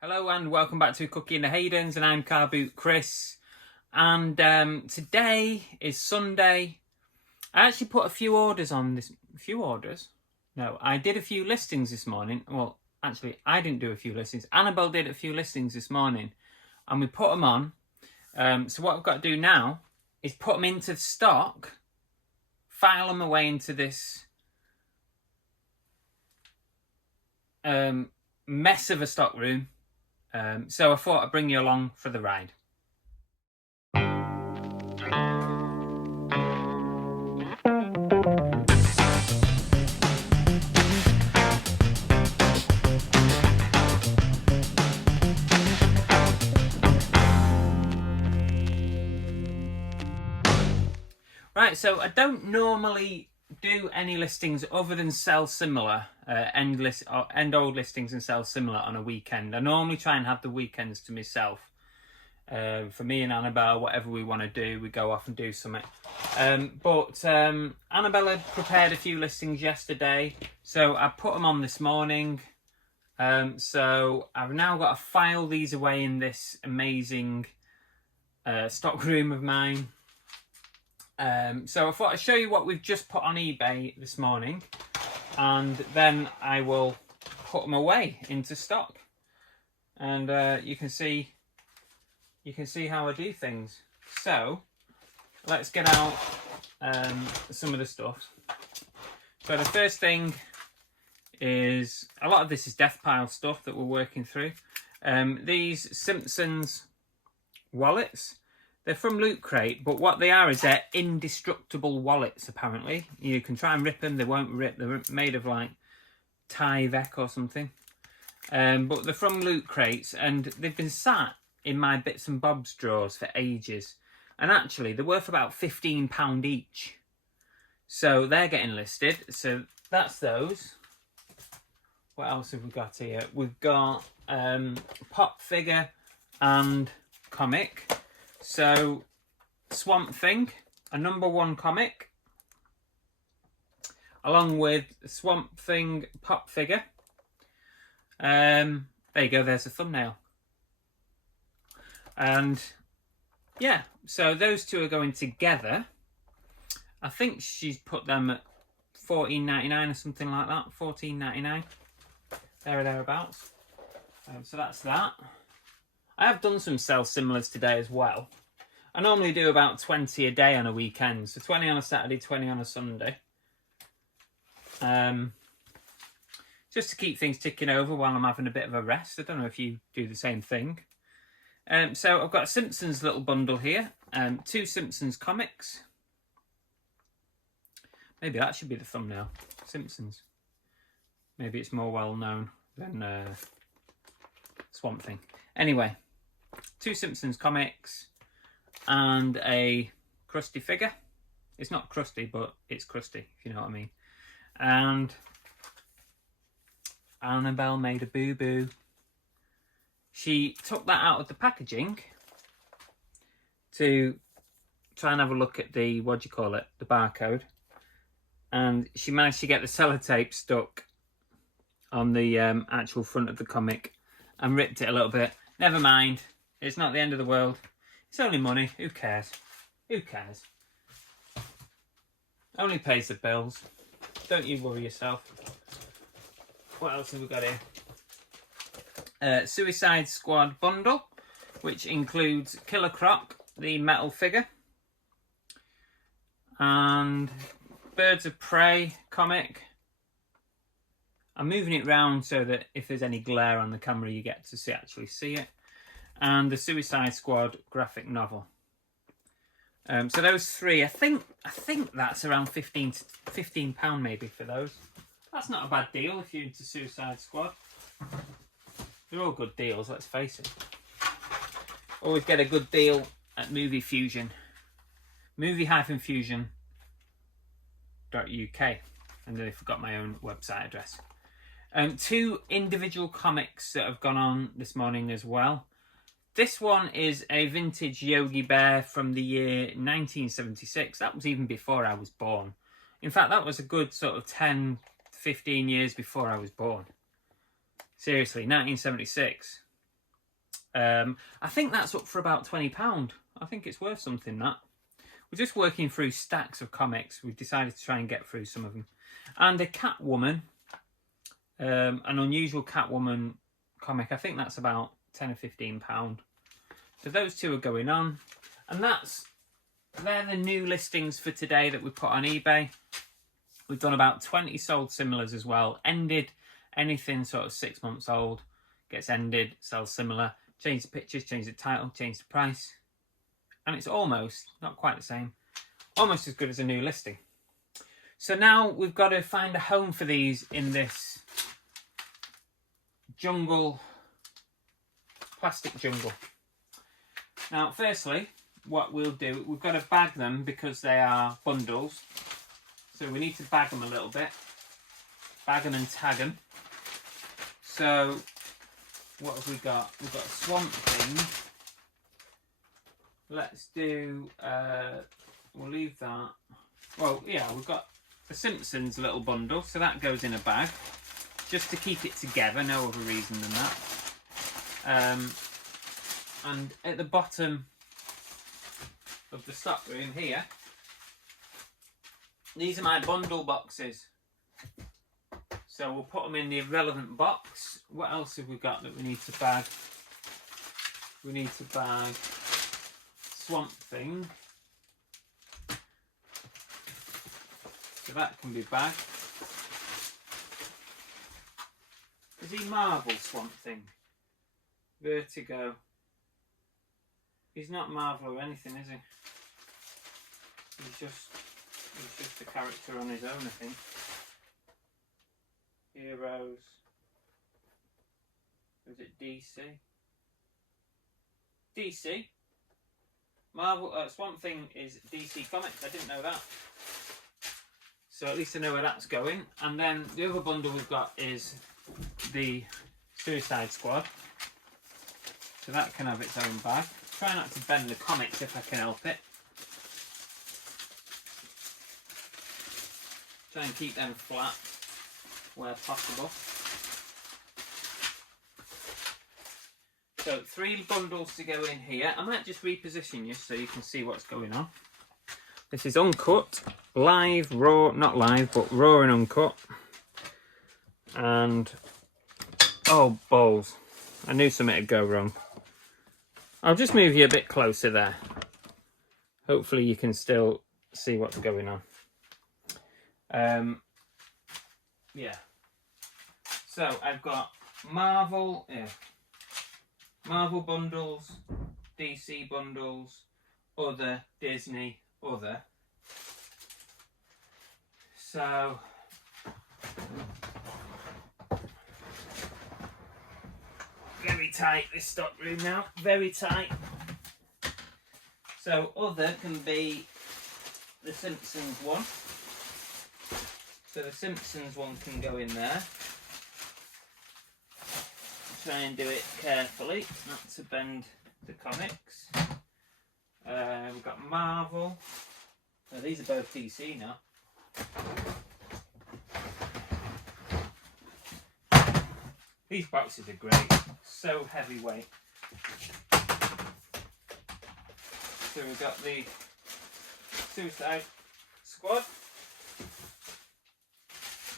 Hello and welcome back to Cookie in the Haydens, and I'm Car Boot Chris. And today is Sunday. I actually put a few orders on this. Few orders? No, I did a few listings this morning. Well, actually, I didn't do a few listings. Annabelle did a few listings this morning, and we put them on. So what I've got to do now is put them into stock, file them away into this mess of a stock room. So I thought I'd bring you along for the ride. Right, so I don't normally do any listings other than sell similar, end old listings and sell similar on a weekend. I normally try and have the weekends to myself. For me and Annabelle, whatever we want to do, we go off and do something. But Annabelle had prepared a few listings yesterday, so I put them on this morning. So I've now got to file these away in this amazing stock room of mine. So I thought I'd show you what we've just put on eBay this morning, and then I will put them away into stock, and you can see how I do things. So let's get out some of the stuff. So the first thing is, a lot of this is death pile stuff that we're working through. These Simpsons wallets. They're from Loot Crate, but what they are is they're indestructible wallets, apparently. You can try and rip them, they won't rip. They're made of like Tyvek or something. But they're from Loot Crates, and they've been sat in my bits and bobs drawers for ages. And actually, they're worth about £15 each. So they're getting listed. So that's those. What else have we got here? We've got pop figure and comic. So, Swamp Thing, a #1 comic, along with Swamp Thing pop figure. There you go, there's a thumbnail. And, yeah, so those two are going together. I think she's put them at $14.99 or something like that, $14.99, there or thereabouts. So that's that. I have done some sell similars today as well. I normally do about 20 a day on a weekend. So 20 on a Saturday, 20 on a Sunday. Just to keep things ticking over while I'm having a bit of a rest. I don't know if you do the same thing. So I've got a Simpsons little bundle here. 2 Simpsons comics. Maybe that should be the thumbnail. Simpsons. Maybe it's more well known than Swamp Thing. Anyway. 2 Simpsons comics and a Krusty figure. It's not crusty, but it's crusty, if you know what I mean. And Annabelle made a boo-boo. She took that out of the packaging to try and have a look at the, what do you call it, the barcode. And she managed to get the sellotape stuck on the actual front of the comic and ripped it a little bit. Never mind. It's not the end of the world. It's only money. Who cares? Who cares? Only pays the bills. Don't you worry yourself. What else have we got here? Suicide Squad bundle, which includes Killer Croc, the metal figure, and Birds of Prey comic. I'm moving it round so that if there's any glare on the camera, you get to actually see it. And the Suicide Squad graphic novel. So those 3, I think that's around £15 maybe for those. That's not a bad deal if you're into Suicide Squad. They're all good deals, let's face it. Always get a good deal at Movie Fusion. Movie-fusion.uk. And then I forgot my own website address. 2 individual comics that have gone on this morning as well. This one is a vintage Yogi Bear from the year 1976. That was even before I was born. In fact, that was a good sort of 10, 15 years before I was born. Seriously, 1976. I think that's up for about £20. I think it's worth something, that. We're just working through stacks of comics. We've decided to try and get through some of them. And a Catwoman, an unusual Catwoman comic. I think that's about £10 or £15. So those two are going on. And they're the new listings for today that we put on eBay. We've done about 20 sold similars as well. Ended, anything sort of 6 months old gets ended, sells similar. Change the pictures, change the title, change the price. And it's almost, not quite the same, almost as good as a new listing. So now we've got to find a home for these in this jungle, plastic jungle. Now, firstly, what we'll do, we've got to bag them because they are bundles. So we need to bag them a little bit. Bag them and tag them. So what have we got? We've got a Swamp Thing. Let's do, we'll leave that. Well, yeah, we've got the Simpsons little bundle, so that goes in a bag. Just to keep it together, no other reason than that. And at the bottom of the stock room here, these are my bundle boxes. So we'll put them in the relevant box. What else have we got that we need to bag? We need to bag Swamp Thing. So that can be bagged. Is he Marvel Swamp Thing? Vertigo. He's not Marvel or anything, is he? He's just a character on his own, I think. Heroes. Is it DC? DC? Marvel, Swamp Thing is DC Comics. I didn't know that. So at least I know where that's going. And then the other bundle we've got is the Suicide Squad. So that can have its own bag. Try not to bend the comics if I can help it. Try and keep them flat where possible. So 3 bundles to go in here. I might just reposition you so you can see what's going on. This is uncut, live, raw, not live, but raw and uncut. And, oh balls, I knew something would go wrong. I'll just move you a bit closer there. Hopefully you can still see what's going on. Yeah. So I've got Marvel, Marvel bundles, DC bundles, other, Disney, other. So very tight, this stock room now, very tight. So other can be the Simpsons one. So the Simpsons one can go in there. Try and do it carefully, not to bend the comics. We've got Marvel. Oh, these are both DC now. These boxes are great, so heavyweight. So we've got the Suicide Squad.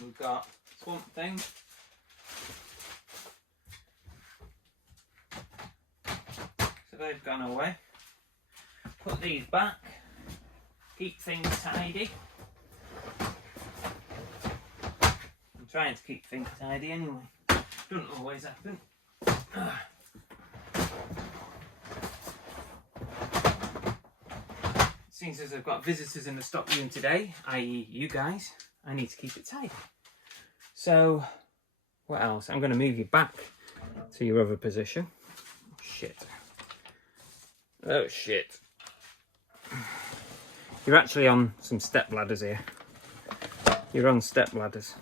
We've got Swamp Thing. So they've gone away. Put these back. Keep things tidy. I'm trying to keep things tidy anyway. Doesn't always happen. Seems as I've got visitors in the stock room today, i.e. you guys, I need to keep it tidy. So, what else? I'm going to move you back to your other position. Shit. Oh shit. You're actually on some step ladders here. You're on step ladders.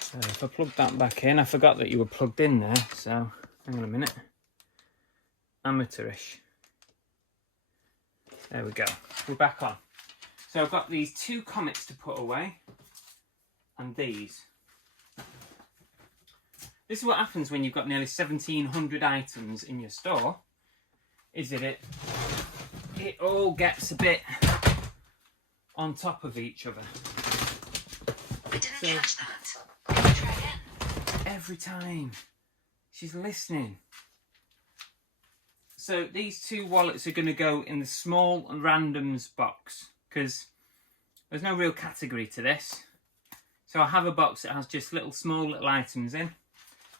So if I plug that back in, I forgot that you were plugged in there, so hang on a minute. Amateurish. There we go. We're back on. So I've got these 2 comics to put away, and these. This is what happens when you've got nearly 1,700 items in your store, is that it all gets a bit on top of each other. I didn't catch that. Can you try again? Every time. She's listening. So these two wallets are going to go in the small randoms box because there's no real category to this. So I have a box that has just small little items in,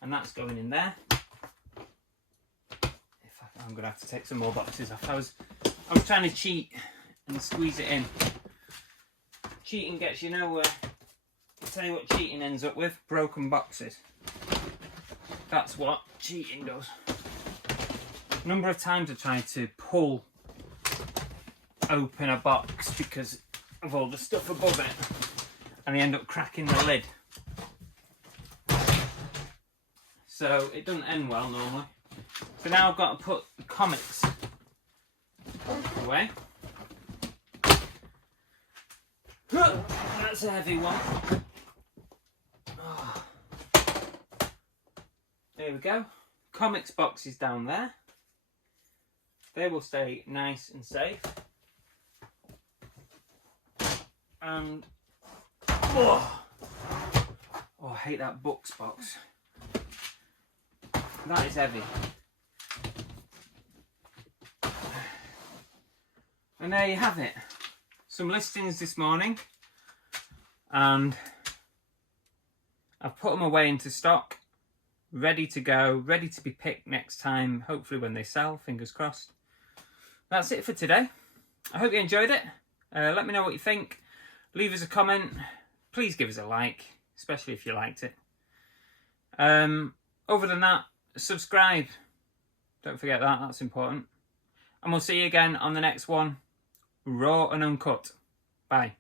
and that's going in there. I'm going to have to take some more boxes off. I was trying to cheat and squeeze it in. Cheating gets you nowhere. I'll tell you what cheating ends up with: broken boxes. That's what cheating does. A number of times I tried to pull open a box because of all the stuff above it, and I end up cracking the lid. So it doesn't end well normally. So now I've got to put the comics away. That's a heavy one. Oh. There we go. Comics box is down there. They will stay nice and safe. And oh, I hate that books box. That is heavy. And there you have it. Some listings this morning, and I've put them away into stock, ready to go, ready to be picked next time, hopefully when they sell, fingers crossed. That's it for today. I hope you enjoyed it. Let me know what you think. Leave us a comment. Please give us a like, especially if you liked it. Other than that, subscribe. Don't forget that, that's important. And we'll see you again on the next one. Raw and Uncut. Bye.